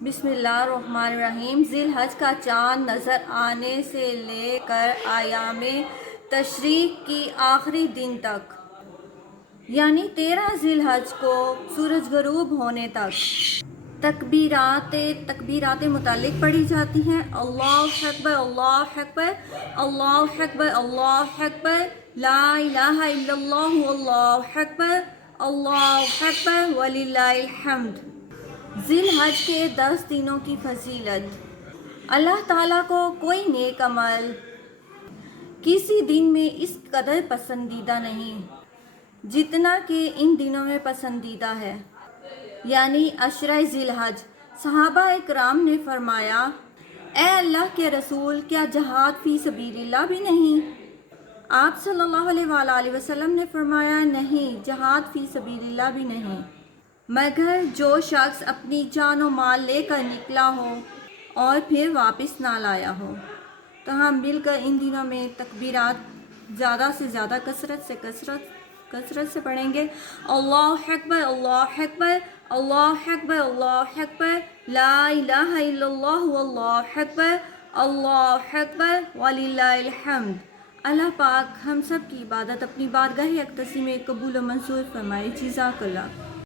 بسم اللہ الرحمن الرحیم۔ ذی الحج کا چاند نظر آنے سے لے کر ایام تشریق کی آخری دن تک، یعنی 13 ذی الحج کو سورج غروب ہونے تک تکبیرات متعلق پڑھی جاتی ہیں۔ اللہ اکبر، اللہ اکبر، اللہ اکبر، اللہ اکبر، لا الہ الا اللہ، اللہ اکبر، اللہ اکبر، وللہ الحمد۔ ذی الحج کے 10 دنوں کی فضیلت۔ اللہ تعالیٰ کو کوئی نیک عمل کسی دن میں اس قدر پسندیدہ نہیں جتنا کہ ان دنوں میں پسندیدہ ہے، یعنی عشرہ ذی الحج۔ صحابہ اکرام نے فرمایا، اے اللہ کے رسول، کیا جہاد فی سبیل اللہ بھی نہیں؟ آپ صلی اللہ علیہ وآلہ وسلم نے فرمایا، نہیں، جہاد فی سبیل اللہ بھی نہیں، مگر جو شخص اپنی جان و مال لے کر نکلا ہو اور پھر واپس نہ لایا ہو۔ تو ہم مل کر ان دنوں میں تکبیرات زیادہ سے زیادہ کثرت سے پڑھیں گے۔ اللہ اکبر، اللہ اکبر، اللہ اکبر، اللہ اکبر، لا الہ الا اللہ، اللہ اکبر، اللہ اکبر، وللہ الحمد۔ اللہ پاک ہم سب کی عبادت اپنی بارگاہ اقدسی میں قبول و منظور فرمائے۔ جزاک اللہ۔